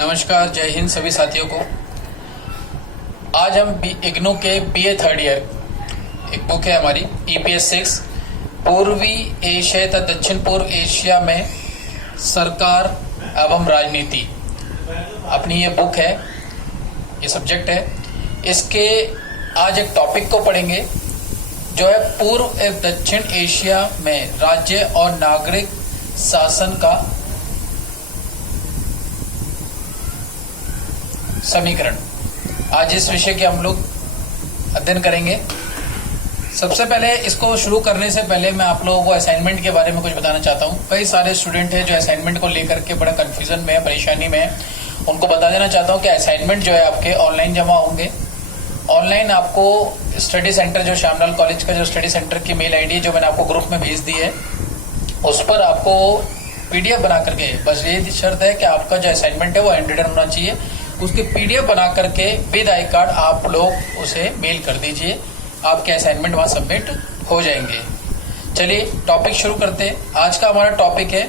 नमस्कार, जय हिंद सभी साथियों को। आज हम इग्नू के बीए थर्ड ईयर एक बुक है हमारी EPS 6 पूर्वी एशिया तथा दक्षिण पूर्व एशिया में सरकार एवं राजनीति, अपनी ये बुक है, ये सब्जेक्ट है। इसके आज एक टॉपिक को पढ़ेंगे जो है पूर्व एवं दक्षिण एशिया में राज्य और नागरिक शासन का समीकरण। आज इस विषय के हम लोग अध्ययन करेंगे। सबसे पहले इसको शुरू करने से पहले मैं आप लोगों को असाइनमेंट के बारे में कुछ बताना चाहता हूँ। कई सारे स्टूडेंट हैं जो असाइनमेंट को लेकर के बड़ा कंफ्यूजन में है, परेशानी में है। उनको बता देना चाहता हूँ कि असाइनमेंट जो है आपके ऑनलाइन जमा होंगे। ऑनलाइन आपको स्टडी सेंटर, जो श्यामलाल कॉलेज का जो स्टडी सेंटर की मेल ID जो मैंने आपको ग्रुप में भेज दी है, उस पर आपको PDF बना करके, बस ये शर्त है कि आपका जो असाइनमेंट है वो हैंड होना चाहिए। उसकी PDF बना करके विद आई कार्ड आप लोग उसे मेल कर दीजिए, आपके असाइनमेंट वहां सबमिट हो जाएंगे। चलिए टॉपिक शुरू करते हैं। आज का हमारा टॉपिक है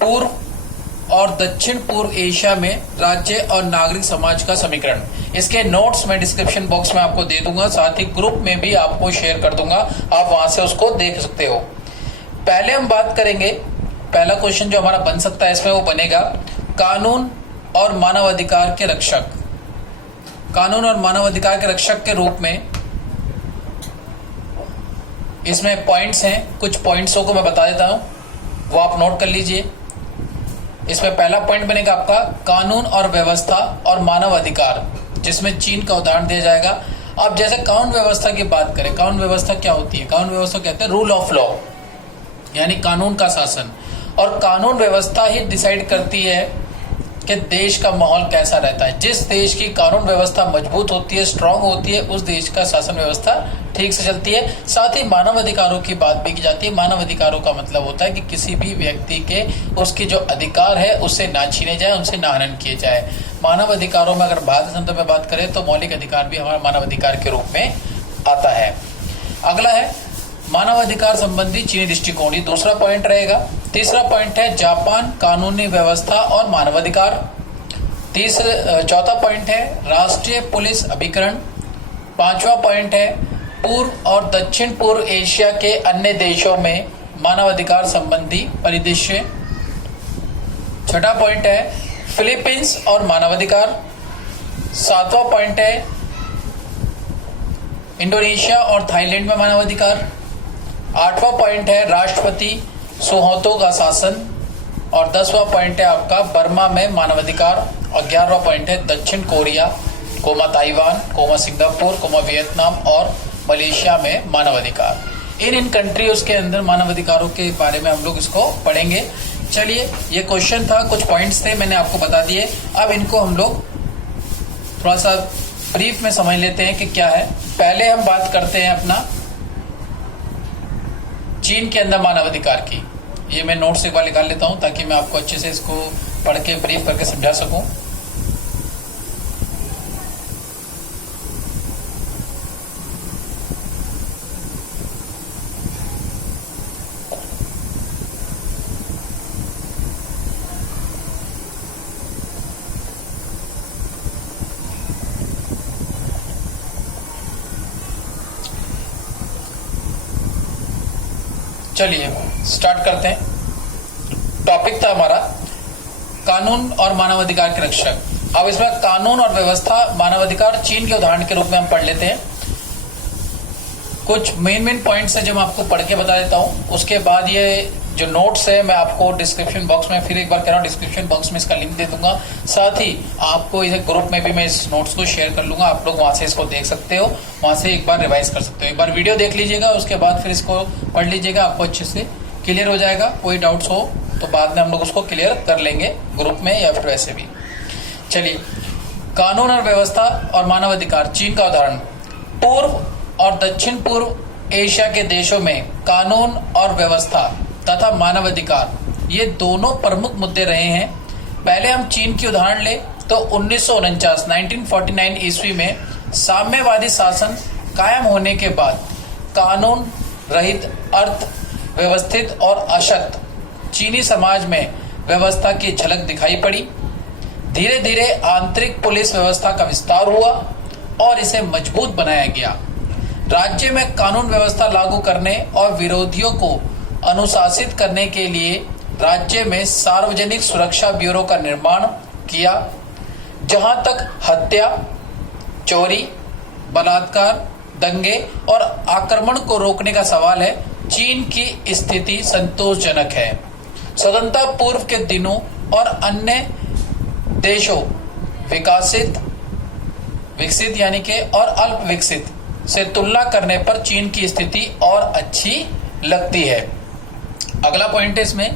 पूर्व और दक्षिण पूर्व एशिया में राज्य और नागरिक समाज का समीकरण। इसके नोट्स मैं डिस्क्रिप्शन बॉक्स में आपको दे दूंगा, साथ ही ग्रुप में भी आपको शेयर कर दूंगा, आप वहां से उसको देख सकते हो। पहले हम बात करेंगे, पहला क्वेश्चन जो हमारा बन सकता है इसमें वो बनेगा कानून और मानवाधिकार के रक्षक। कानून और मानवाधिकार के रक्षक के रूप में इसमें पॉइंट्स हैं, कुछ पॉइंट्सों को मैं बता देता हूं, वो आप नोट कर लीजिए। इसमें पहला पॉइंट बनेगा आपका कानून और व्यवस्था और मानव अधिकार, जिसमें चीन का उदाहरण दिया जाएगा। अब जैसे कानून व्यवस्था की बात करें, कानून व्यवस्था क्या होती है? कानून व्यवस्था कहते हैं रूल ऑफ लॉ, यानी कानून का शासन। और कानून व्यवस्था ही डिसाइड करती है कि देश का माहौल कैसा रहता है। जिस देश की कानून व्यवस्था मजबूत होती है, स्ट्रांग होती है, उस देश का शासन व्यवस्था ठीक से चलती है। साथ ही मानव अधिकारों की बात भी की जाती है। मानव अधिकारों का मतलब होता है कि किसी भी व्यक्ति के उसके जो अधिकार है उससे ना छीने जाए, उनसे ना हनन किए जाए। मानव अधिकारों में अगर भारतीय संविधान में बात करें तो मौलिक अधिकार भी हमारा मानव अधिकार के रूप में आता है। अगला है मानवाधिकार संबंधी चीनी दृष्टिकोण, ये दूसरा पॉइंट रहेगा। तीसरा पॉइंट है जापान कानूनी व्यवस्था और मानवाधिकार। चौथा पॉइंट है राष्ट्रीय पुलिस अभिकरण। पांचवा पॉइंट है पूर्व और दक्षिण पूर्व एशिया के अन्य देशों में मानवाधिकार संबंधी परिदृश्य। छठा पॉइंट है फिलीपींस और मानवाधिकार। सातवां पॉइंट है इंडोनेशिया और थाईलैंड में मानवाधिकार। आठवां पॉइंट है राष्ट्रपति सुहोतो का शासन। और 10वां पॉइंट है आपका बर्मा में मानवाधिकार। और 11वां पॉइंट है दक्षिण कोरिया, ताइवान, सिंगापुर, वियतनाम और मलेशिया में मानवाधिकार। इन कंट्रीज के अंदर मानवाधिकारों के बारे में हम लोग इसको पढ़ेंगे। चलिए, ये क्वेश्चन था, कुछ पॉइंट्स थे, मैंने आपको बता दिए। अब इनको हम लोग थोड़ा सा ब्रीफ में समझ लेते हैं कि क्या है। पहले हम बात करते हैं अपना चीन के अंदर मानवाधिकार की। ये मैं नोट्स एक बार निकाल लेता हूं ताकि मैं आपको अच्छे से इसको पढ़ के ब्रीफ करके समझा सकूं। चलिए स्टार्ट करते हैं। टॉपिक था हमारा कानून और मानवाधिकार के रक्षक। अब इसमें कानून और व्यवस्था, मानवाधिकार चीन के उदाहरण के रूप में हम पढ़ लेते हैं। कुछ मेन पॉइंट्स है जो मैं आपको पढ़ के बता देता हूं। उसके बाद ये जो नोट्स है मैं आपको डिस्क्रिप्शन बॉक्स में, फिर एक बार कह रहा हूं, डिस्क्रिप्शन बॉक्स में इसका लिंक दे दूंगा। साथ ही आपको इस ग्रुप में भी मैं इस नोट्स को शेयर कर लूंगा, आप लोग वहां से इसको देख सकते हो, वहां से एक बार रिवाइज कर सकते हो। एक बार वीडियो देख लीजिएगा, उसके बाद फिर इसको पढ़ लीजिएगा, आपको अच्छे से क्लियर हो जाएगा। कोई डाउट्स हो तो बाद में हम लोग उसको क्लियर कर लेंगे ग्रुप में या फिर वैसे भी। चलिए, कानून और व्यवस्था और मानवाधिकार, चीन का उदाहरण। पूर्व और दक्षिण पूर्व एशिया के देशों में कानून और व्यवस्था तथा मानवाधिकार, ये दोनों प्रमुख मुद्दे रहे हैं। पहले हम चीन की उदाहरण ले तो 1949 ईस्वी में साम्यवादी शासन कायम होने के बाद कानून रहित, अर्थ व्यवस्थित और अशक्त चीनी समाज में व्यवस्था की झलक दिखाई पड़ी। धीरे धीरे आंतरिक पुलिस व्यवस्था का विस्तार हुआ और इसे मजबूत बनाया गया। राज्य में कानून व्यवस्था लागू करने और विरोधियों को अनुशासित करने के लिए राज्य में सार्वजनिक सुरक्षा ब्यूरो का निर्माण किया। जहां तक हत्या, चोरी, बलात्कार, दंगे और आक्रमण को रोकने का सवाल है, चीन की स्थिति संतोषजनक है। स्वतंत्रता पूर्व के दिनों और अन्य देशों विकसित यानी कि और अल्प विकसित से तुलना करने पर चीन की स्थिति और अच्छी लगती है। अगला पॉइंट है इसमें,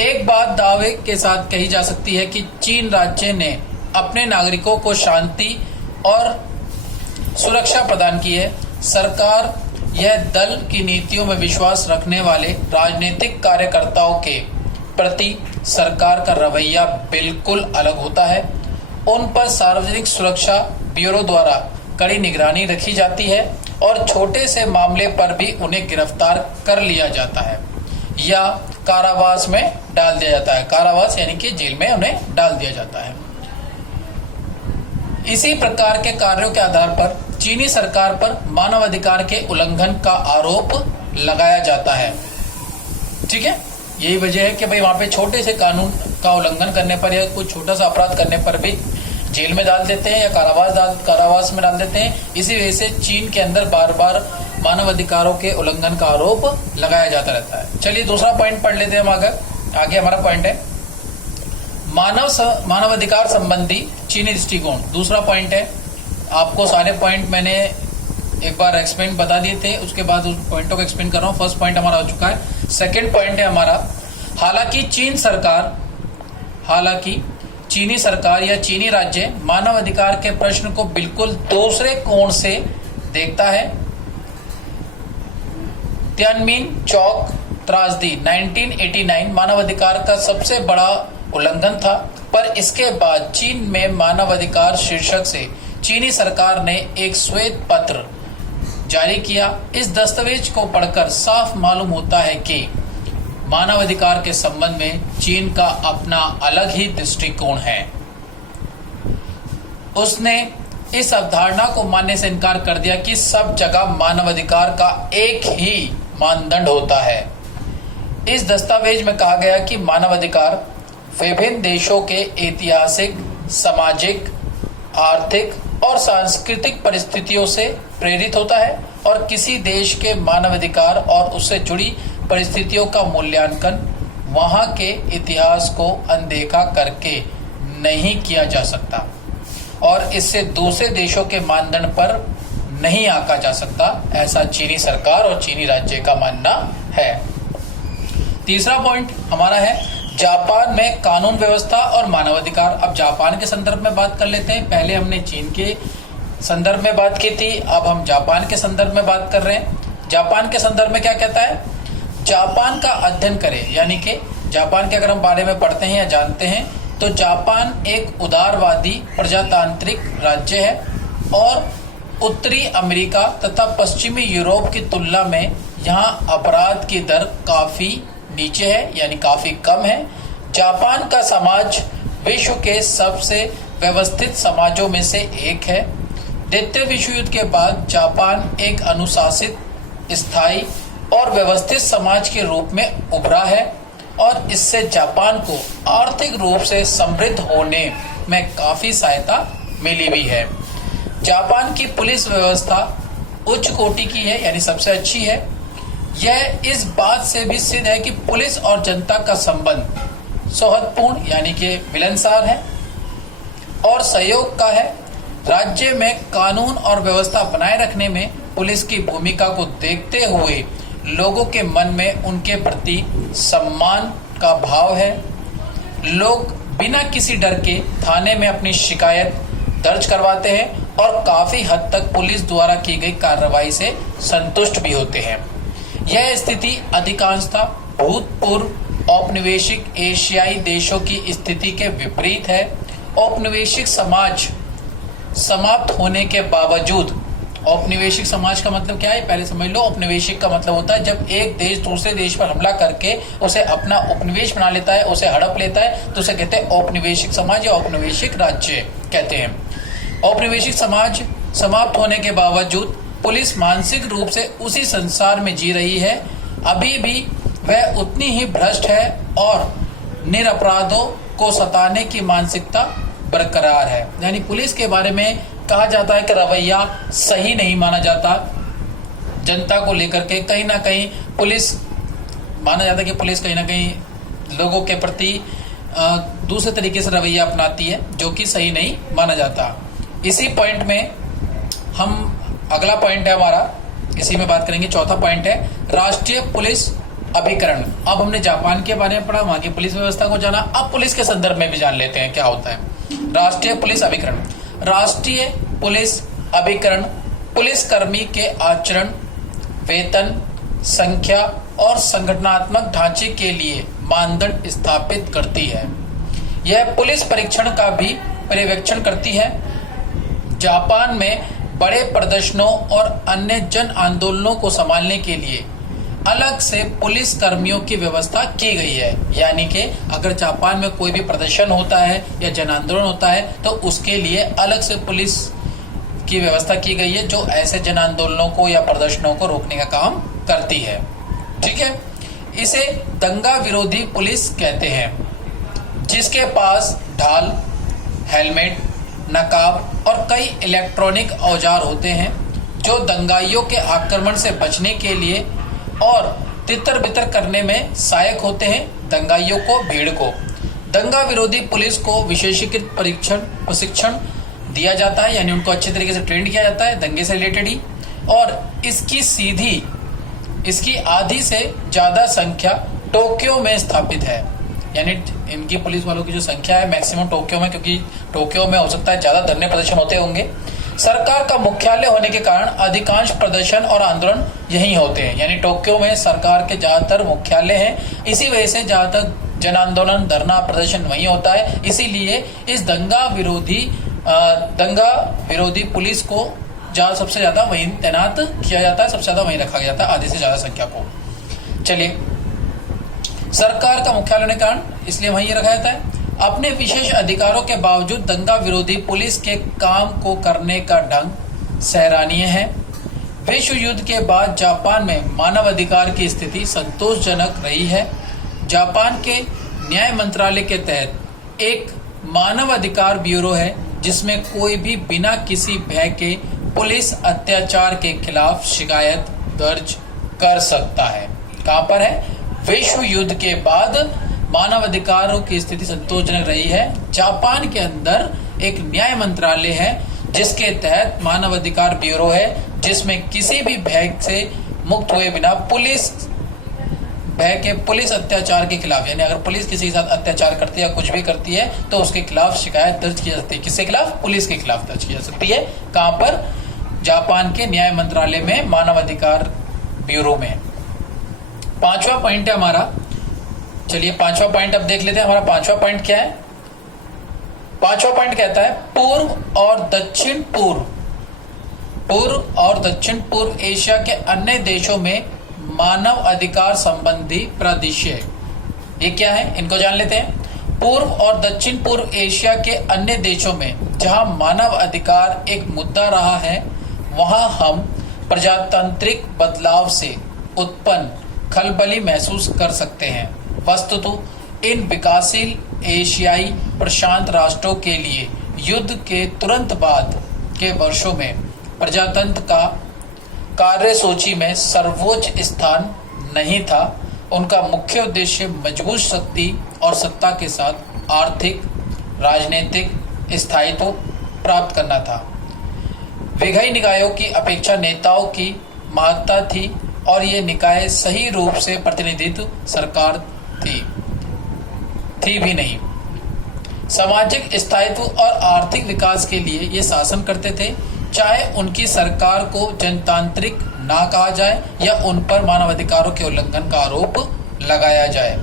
एक बात दावे के साथ कही जा सकती है कि चीन राज्य ने अपने नागरिकों को शांति और सुरक्षा प्रदान की है। सरकार यह दल की नीतियों में विश्वास रखने वाले राजनीतिक कार्यकर्ताओं के प्रति सरकार का रवैया बिल्कुल अलग होता है। उन पर सार्वजनिक सुरक्षा ब्यूरो द्वारा कड़ी निगरानी रखी जाती है और छोटे से मामले पर भी उन्हें गिरफ्तार कर लिया जाता है या कारावास में डाल दिया जाता है। कारावास यानी कि जेल में उन्हें डाल दिया जाता है। इसी प्रकार के कार्यों के आधार पर चीनी सरकार पर मानवाधिकार के उल्लंघन का आरोप लगाया जाता है। ठीक है, यही वजह है कि भाई वहां पे छोटे से कानून का उल्लंघन करने पर या कुछ छोटा सा अपराध करने पर भी जेल में डाल देते हैं या कारावास में डाल देते हैं। इसी वजह से चीन के अंदर बार बार मानव अधिकारों के उल्लंघन का आरोप लगाया जाता रहता है। चलिए दूसरा पॉइंट पढ़ लेते हैं हम। आगे हमारा पॉइंट है मानव अधिकार संबंधी चीनी दृष्टिकोण। दूसरा पॉइंट है, आपको सारे पॉइंट मैंने एक बार एक्सप्लेन बता दिए थे, उसके बाद उस पॉइंटों को एक्सप्लेन कर रहा हूँ। फर्स्ट पॉइंट हमारा हो चुका है। सेकंड पॉइंट है हमारा, हालांकि चीनी सरकार या चीनी राज्य मानव अधिकार के प्रश्न को बिल्कुल दूसरे कोण से देखता है। तियानमिन चौक त्रासदी 1989 मानवाधिकार का सबसे बड़ा उल्लंघन था, पर इसके बाद चीन में मानवाधिकार शीर्षक से चीनी सरकार ने एक श्वेत पत्र जारी किया। इस दस्तावेज को पढ़कर साफ मालूम होता है कि मानवाधिकार के संबंध में चीन का अपना अलग ही दृष्टिकोण है। उसने इस अवधारणा को मानने से इनकार कर दिया कि सब जगह मानवाधिकार का एक ही मानदंड होता है। इस दस्तावेज में कहा गया कि मानवाधिकार विभिन्न देशों के ऐतिहासिक, सामाजिक, आर्थिक और सांस्कृतिक परिस्थितियों से प्रेरित होता है और किसी देश के मानवाधिकार और उससे जुड़ी परिस्थितियों का मूल्यांकन वहां के इतिहास को अनदेखा करके नहीं किया जा सकता और इससे दूसरे देशों के मानदंड पर नहीं आंका जा सकता, ऐसा चीनी सरकार और चीनी राज्य का मानना है। तीसरा पॉइंट हमारा है जापान में कानून व्यवस्था और मानवाधिकार। अब जापान के संदर्भ में बात कर लेते हैं। पहले हमने चीन के संदर्भ में बात की थी, अब हम जापान के संदर्भ में बात कर रहे हैं। जापान के संदर्भ में क्या कहता है, जापान का अध्ययन करें, यानी कि जापान के अगर हम बारे में पढ़ते हैं या जानते हैं तो जापान एक उदारवादी प्रजातांत्रिक राज्य है और उत्तरी अमेरिका तथा पश्चिमी यूरोप की तुलना में यहाँ अपराध की दर काफी नीचे है, यानी काफी कम है। जापान का समाज विश्व के सबसे व्यवस्थित समाजों में से एक है। द्वितीय विश्व युद्ध के बाद जापान एक अनुशासित, स्थायी और व्यवस्थित समाज के रूप में उभरा है और इससे जापान को आर्थिक रूप से समृद्ध होने में काफी सहायता मिली भी है। जापान की पुलिस व्यवस्था उच्च कोटि की है, यानी सबसे अच्छी है। यह इस बात से भी सिद्ध है कि पुलिस और जनता का संबंध सौहार्दपूर्ण यानी कि मिलनसार है और सहयोग का है। राज्य में कानून और व्यवस्था बनाए रखने में पुलिस की भूमिका को देखते हुए लोगों के मन में उनके प्रति सम्मान का भाव है। लोग बिना किसी डर के थाने में अपनी शिकायत दर्ज करवाते हैं और काफी हद तक पुलिस द्वारा की गई कार्रवाई से संतुष्ट भी होते हैं। यह स्थिति अधिकांशतः भूतपूर्व औपनिवेशिक एशियाई देशों की स्थिति के विपरीत है। औपनिवेशिक समाज समाप्त होने के बावजूद औपनिवेशिक समाज का मतलब क्या है, पहले समझ लो। औपनिवेशिक का मतलब होता है जब एक देश दूसरे देश पर हमला करके उसे अपना उपनिवेश बना लेता है, उसे हड़प लेता है, तो उसे कहते हैं औपनिवेशिक समाज या औपनिवेशिक राज्य कहते हैं। औपनिवेशिक समाज समाप्त होने के बावजूद पुलिस मानसिक रूप से उसी संसार में जी रही है। अभी भी वह उतनी ही भ्रष्ट है और निरपराधों को सताने की मानसिकता बरकरार है। यानी पुलिस के बारे में कहा जाता है कि रवैया सही नहीं माना जाता। जनता को लेकर के कहीं ना कहीं पुलिस माना जाता है कि पुलिस कहीं ना कहीं लोगों के प्रति दूसरे तरीके से रवैया अपनाती है, जो कि सही नहीं माना जाता। इसी पॉइंट में हम अगला पॉइंट है हमारा, इसी में बात करेंगे। चौथा पॉइंट है राष्ट्रीय पुलिस अभिकरण। अब हमने जापान के बारे में पढ़ा, वहां की पुलिस व्यवस्था को जाना, अब पुलिस के संदर्भ में भी जान लेते हैं क्या होता है। राष्ट्रीय पुलिस अभिकरण। राष्ट्रीय पुलिस अभिकरण पुलिसकर्मी के आचरण, वेतन, संख्या और संगठनात्मक ढांचे के लिए मानदंड स्थापित करती है। यह पुलिस परीक्षण का भी पर्यवेक्षण करती है। जापान में बड़े प्रदर्शनों और अन्य जन आंदोलनों को संभालने के लिए अलग से पुलिस कर्मियों की व्यवस्था की गई है। यानी कि अगर जापान में कोई भी प्रदर्शन होता है या जन आंदोलन होता है तो उसके लिए अलग से पुलिस की व्यवस्था की गई है, जो ऐसे जन आंदोलनों को या प्रदर्शनों को रोकने का काम करती है। ठीक है, इसे दंगा विरोधी पुलिस कहते हैं, जिसके पास ढाल, हेलमेट, नकाब और कई इलेक्ट्रॉनिक औजार होते हैं, जो दंगाइयों के आक्रमण से बचने के लिए और तितर बितर करने में सहायक होते हैं दंगाइयों को, भीड़ को। दंगा विरोधी पुलिस को विशेषीकृत प्रशिक्षण दिया जाता है, यानी उनको अच्छे तरीके से ट्रेंड किया जाता है दंगे से रिलेटेड ही। और इसकी आधी से ज्यादा संख्या टोक्यो में स्थापित है। यानी इनकी पुलिस वालों की जो संख्या है मैक्सिमम टोक्यो में, क्योंकि टोक्यो में हो सकता है ज्यादा धरने प्रदर्शन होते होंगे। सरकार का मुख्यालय होने के कारण अधिकांश प्रदर्शन और आंदोलन यहीं होते हैं। यानी टोक्यो में सरकार के ज्यादातर मुख्यालय हैं, इसी वजह से ज्यादातर जन आंदोलन, धरना, प्रदर्शन वहीं होता है। इसीलिए इस दंगा विरोधी पुलिस को सबसे ज्यादा वहीं तैनात किया जाता है, सबसे ज्यादा वहीं रखा जाता है, आधे से ज्यादा संख्या को। चलिए, सरकार का मुख्यालय होने के कारण इसलिए वहीं रखा जाता है। अपने विशेष अधिकारों के बावजूद दंगा विरोधी पुलिस के काम को करने का ढंग सराहनीय है। विश्व युद्ध के बाद जापान में मानव अधिकार की स्थिति संतोषजनक रही है। जापान के न्याय मंत्रालय के तहत एक मानव अधिकार ब्यूरो है, जिसमें कोई भी बिना किसी भय के पुलिस अत्याचार के खिलाफ शिकायत दर्ज कर सकता है। कहां पर है? विश्व युद्ध के बाद मानव अधिकारों की स्थिति संतोषजनक रही है। जापान के अंदर एक न्याय मंत्रालय है, जिसके तहत मानव अधिकार ब्यूरो है, जिसमें किसी भी भय से मुक्त हुए बिना पुलिस अत्याचार के खिलाफ, यानी अगर पुलिस किसी के साथ अत्याचार करती है या कुछ भी करती है तो उसके खिलाफ शिकायत दर्ज की जा सकती है। किसके खिलाफ? पुलिस के खिलाफ दर्ज की जा सकती है। कहां पर? जापान के न्याय मंत्रालय में, मानव अधिकार ब्यूरो में। पांचवा पॉइंट है हमारा। चलिए, पांचवा पॉइंट अब देख लेते हैं। हमारा पांचवा पॉइंट क्या है? पांचवा पॉइंट कहता है पूर्व और दक्षिण पूर्व एशिया के अन्य देशों में मानव अधिकार संबंधी परिदृश्य। ये क्या है, इनको जान लेते हैं। पूर्व और दक्षिण पूर्व एशिया के अन्य देशों में जहां मानव अधिकार एक मुद्दा रहा है, वहां हम प्रजातांत्रिक बदलाव से उत्पन्न खलबली महसूस कर सकते हैं। वस्तुतः इन विकासशील एशियाई प्रशांत राष्ट्रों के लिए युद्ध के तुरंत बाद के वर्षों में प्रजातंत्र का कार्य सूची में सर्वोच्च स्थान नहीं था। उनका मुख्य उद्देश्य मजबूत शक्ति और सत्ता के साथ आर्थिक, राजनीतिक स्थायित्व प्राप्त करना था। विघई निकायों की अपेक्षा नेताओं की महत्ता थी, और ये निकाय सही रूप से प्रतिनिधित्व सरकार थी भी नहीं। सामाजिक स्थायित्व और आर्थिक विकास के लिए ये शासन करते थे, चाहे उनकी सरकार को जनतांत्रिक ना कहा जाए या उन पर मानवाधिकारों के उल्लंघन का आरोप लगाया जाए।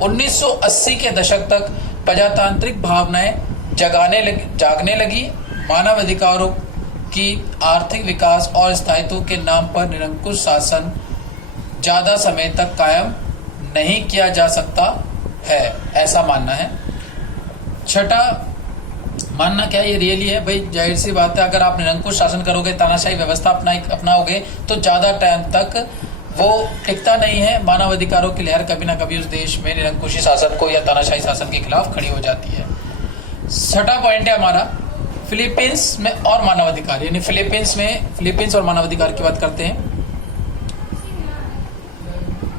1980 के दशक तक प्रजातांत्रिक भावनाएं जागने लगी। मानवाधिकारों कि आर्थिक विकास और स्थायित्व के नाम पर निरंकुश शासन ज्यादा समय तक कायम नहीं किया जा सकता है, ऐसा मानना है। छठा मानना क्या ये रियली है भाई, जाहिर सी बात है, अगर आप निरंकुश शासन करोगे, तानाशाही व्यवस्था अपनाओगे तो ज्यादा टाइम तक वो टिकता नहीं है। मानवाधिकारों की लहर कभी ना कभी उस देश में निरंकुशी शासन को या तानाशाही शासन के खिलाफ खड़ी हो जाती है। छठा पॉइंट है हमारा फिलीपींस में और मानवाधिकार, यानी फिलीपींस और मानवाधिकार की बात करते हैं।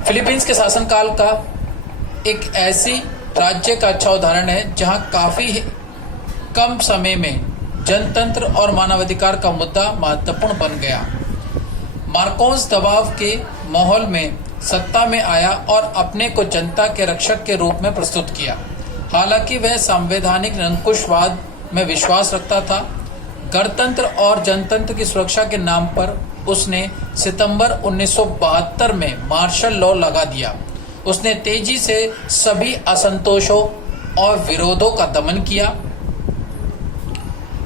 फिलीपींस के शासनकाल का एक ऐसी राज्य का अच्छा उदाहरण है जहां काफी कम समय में जनतंत्र और मानवाधिकार का मुद्दा महत्वपूर्ण बन गया। मार्कोस दबाव के माहौल में सत्ता में आया और अपने को जनता के रक्षक के रूप में प्रस्तुत किया। हालांकि वह संवैधानिक निरंकुशवाद में विश्वास रखता था। गणतंत्र और जनतंत्र की सुरक्षा के नाम पर उसने सितंबर 1972 में मार्शल लॉ लगा दिया। उसने तेजी से सभी असंतोषों और विरोधों का दमन किया,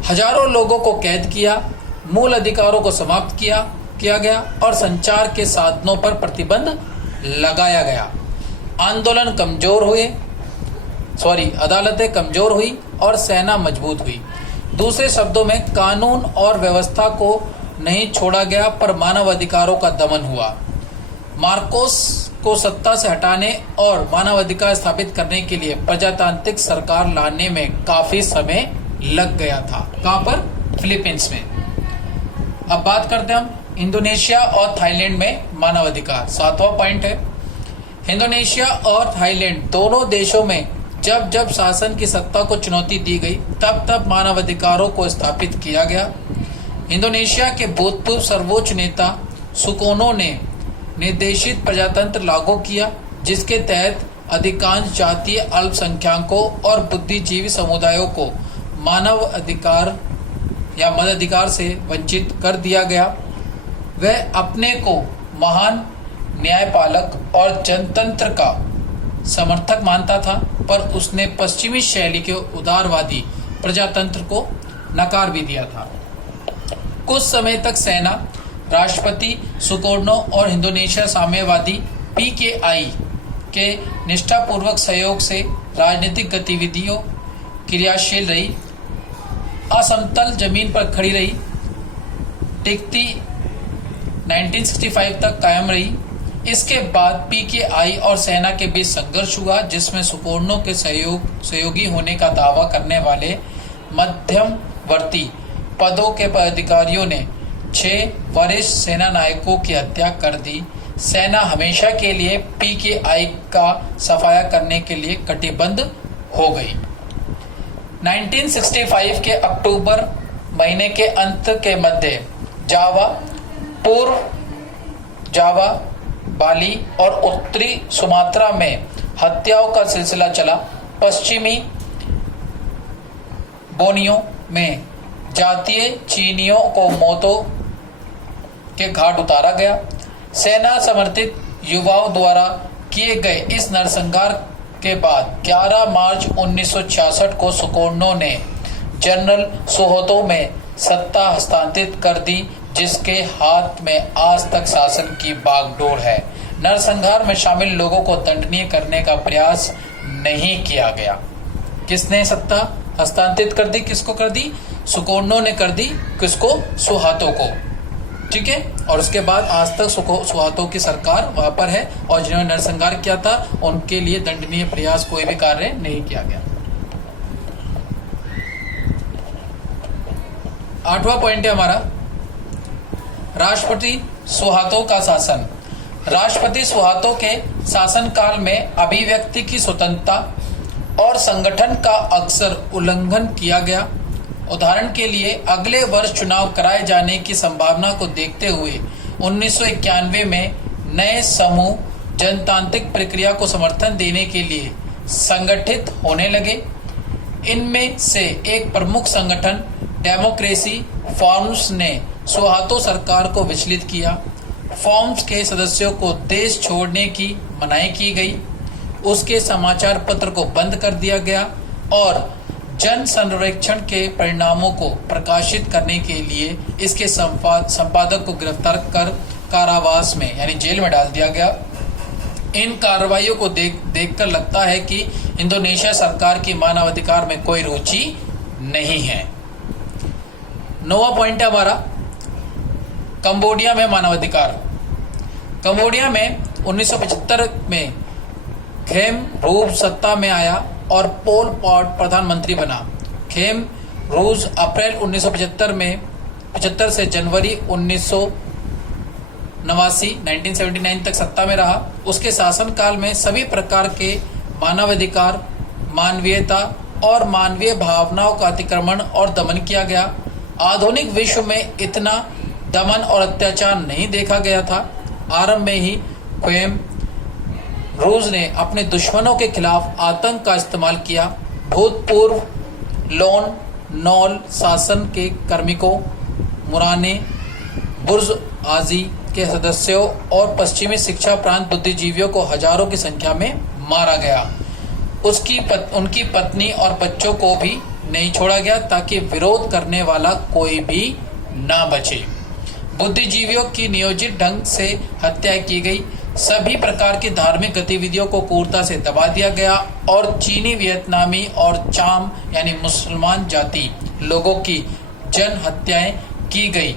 हजारों लोगों को कैद किया, मूल अधिकारों को समाप्त किया गया और संचार के साधनों पर प्रतिबंध लगाया गया। अदालतें कमजोर हुई और सेना मजबूत हुई। दूसरे शब्दों में कानून और व्यवस्था को नहीं छोड़ा गया पर मानव अधिकारों का दमन हुआ। मार्कोस को सत्ता से हटाने और मानवाधिकार स्थापित करने के लिए प्रजातांत्रिक सरकार लाने में काफी समय लग गया था। कहां पर? फिलीपींस में। अब बात करते हैं हम इंडोनेशिया और थाईलैंड में मानवाधिकार। 7वां पॉइंट है, इंडोनेशिया और थाईलैंड दोनों देशों में जब जब शासन की सत्ता को चुनौती दी गई तब तब मानवाधिकारों को स्थापित किया गया। इंडोनेशिया के भूतपूर्व सर्वोच्च नेता सुकोनो ने निर्देशित प्रजातंत्र लागू किया, जिसके तहत अधिकांश जातीय अल्पसंख्यकों और बुद्धिजीवी समुदायों को मानव अधिकार या मताधिकार से वंचित कर दिया गया। वह अपने को महान न्यायपालक और जनतंत्र का समर्थक मानता था, पर उसने पश्चिमी शैली के उदारवादी प्रजातंत्र को नकार भी दिया था। कुछ समय तक सेना, राष्ट्रपति सुकोर्नो और इंडोनेशिया साम्यवादी PKI के निष्ठापूर्वक सहयोग से राजनीतिक गतिविधियों क्रियाशील रही, असमतल जमीन पर खड़ी रही, टिकती 1965 तक कायम रही। इसके बाद PKI और सेना के बीच संघर्ष हुआ, जिसमें सुकोर्नो के सहयोगी होने का दावा करने वाले मध्यवर्ती पदों के पदाधिकारियों ने 6 वरिष्ठ सेना नायकों की हत्या कर दी। सेना हमेशा के लिए PKI का सफाया करने के लिए कटिबद्ध हो गई। 1965 के अक्टूबर महीने के अंत के मध्य जावा, पूर्व जावा, बाली और उत्तरी सुमात्रा में हत्याओं का सिलसिला चला। पश्चिमी बोर्नियो में जातीय चीनियों को मौतों के घाट उतारा गया। सेना समर्थित युवाओं द्वारा किए गए इस नरसंहार के बाद 11 मार्च 1966 को सुकोर्नो ने जनरल सुहार्तो में सत्ता हस्तांतरित कर दी, जिसके हाथ में आज तक शासन की बागडोर है। नरसंहार में शामिल लोगों को दंडनीय करने का प्रयास नहीं किया गया। किसने सत्ता हस्तांतरित कर दी? किसको कर दी? सुकोर्नो ने कर दी। किसको? सुहार्तो को। ठीक है। और उसके बाद आज तक सुहार्तो की सरकार वहां पर है और जिन्होंने नरसंहार किया था उनके लिए दंडनीय प्रयास कोई भी कार्य नहीं किया गया। 8वां पॉइंट है हमारा राष्ट्रपति सुहार्तो का शासन। राष्ट्रपति सुहार्तो के शासनकाल में अभिव्यक्ति की स्वतंत्रता और संगठन का अक्सर उल्लंघन किया गया। उदाहरण के लिए अगले वर्ष चुनाव कराए जाने की संभावना को देखते हुए 1991 में नए समूह जनतांत्रिक प्रक्रिया को समर्थन देने के लिए संगठित होने लगे। इनमें से एक प्रमुख संगठन डेमोक्रेसी फॉर्म्स ने सुहार्तो सरकार को विचलित किया। फॉर्म्स के सदस्यों को देश छोड़ने की मनाही की गई, उसके समाचार पत्र को बंद कर दिया गया और जन सर्वेक्षण के परिणामों को प्रकाशित करने के लिए इसके संपादक को गिरफ्तार कर कारावास में यानी जेल में डाल दिया गया। इन कार्रवाइयों को देखकर लगता है कि इंडोनेशिया सरकार की मानवाधिकार में कोई रुचि नहीं है। 9वां पॉइंट है हमारा कंबोडिया में मानवाधिकार। कंबोडिया में 1975 में खेम रूज सत्ता में आया और पोल पॉट प्रधानमंत्री बना। खेम रूज अप्रैल 1975 से जनवरी 1979 तक सत्ता में रहा। उसके शासनकाल में सभी प्रकार के मानवाधिकार, मानवीयता और मानवीय भावनाओं का अतिक्रमण और दमन किया गया। आधुनिक विश्व में इतना दमन और अत्याचार नहीं देखा गया था। आरंभ में ही खेम रूज ने अपने दुश्मनों के खिलाफ आतंक का इस्तेमाल किया। भूतपूर्व लोन नॉल शासन के कार्मिकों, मुराने बुर्जुआजी के सदस्यों और पश्चिमी शिक्षा प्रांत बुद्धिजीवियों को हजारों की संख्या में मारा गया। उनकी पत्नी और बच्चों को भी नहीं छोड़ा गया ताकि विरोध करने वाला कोई भी ना बचे। बुद्धिजीवियों की नियोजित ढंग से हत्या की गई। सभी प्रकार की धार्मिक गतिविधियों को क्रूरता से दबा दिया गया और चीनी, वियतनामी और चाम यानी मुसलमान जाति लोगों की जन हत्याएं की गई।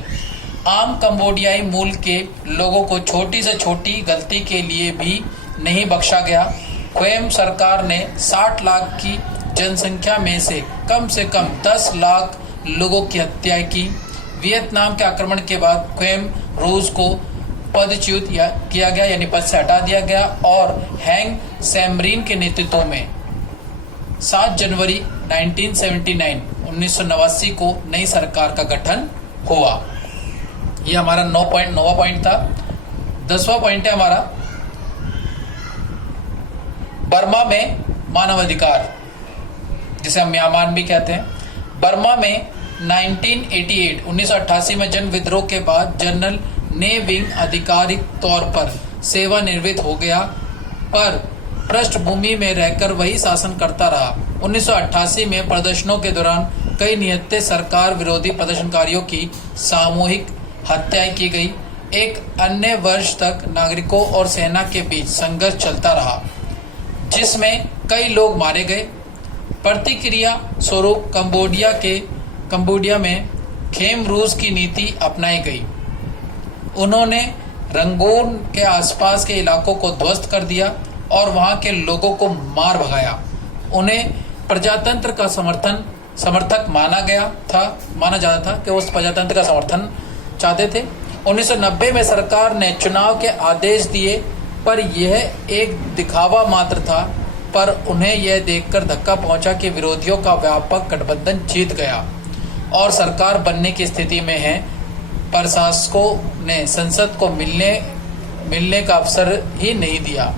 आम कंबोडियाई मूल के लोगों को छोटी से छोटी गलती के लिए भी नहीं बख्शा गया। खेम सरकार ने 60 लाख की जनसंख्या में से कम 10 लाख लोगों की हत्या की। वियतनाम के आक्रमण के बाद खेम रूज को पदच्युत किया गया यानी पद से हटा दिया गया और हैंग सैमरीन के नेतृत्व में 7 जनवरी 1989 को नई सरकार का गठन हुआ। ये हमारा 9वां पॉइंट था। 10वां पॉइंट है हमारा बर्मा में मानवाधिकार, जिसे हम म्यांमार भी कहते हैं। बर्मा में 1988 में जन विद्रोह के बाद जनरल ने विंग आधिकारिक तौर पर सेवानिवृत्त हो गया, पर पृष्ठभूमि में रहकर वही शासन करता रहा। 1988 में प्रदर्शनों के दौरान कई निहत्थे सरकार विरोधी प्रदर्शनकारियों की सामूहिक हत्याएं की गई। एक अन्य वर्ष तक नागरिकों और सेना के बीच संघर्ष चलता रहा, जिसमें कई लोग मारे गए। प्रतिक्रिया स्वरूप कंबोडिया में खेम रूज की नीति अपनाई गई। उन्होंने रंगून के आसपास के इलाकों को ध्वस्त कर दिया और वहां के लोगों को मार भगाया। उन्हें प्रजातंत्र का समर्थक माना जाता था कि उस प्रजातंत्र का समर्थन चाहते थे। 1990 में सरकार ने चुनाव के आदेश दिए, पर यह एक दिखावा मात्र था। पर उन्हें यह देखकर धक्का पहुंचा कि विरोधियों का व्यापक गठबंधन जीत गया और सरकार बनने की स्थिति में है। प्रशासकों ने संसद को मिलने का अवसर ही नहीं दिया।